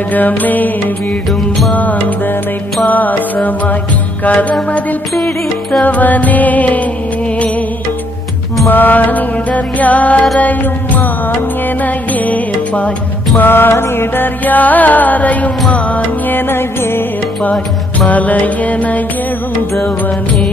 கனகமே விடும் மாந்தனை பாசமாய் கரமதில் பிடித்தவனே, மானிடர் யாரையும் மான் என ஏற்பாய், மானிடர் யாரையும் மான் என ஏற்பாய், மலையென எழுந்தவனே.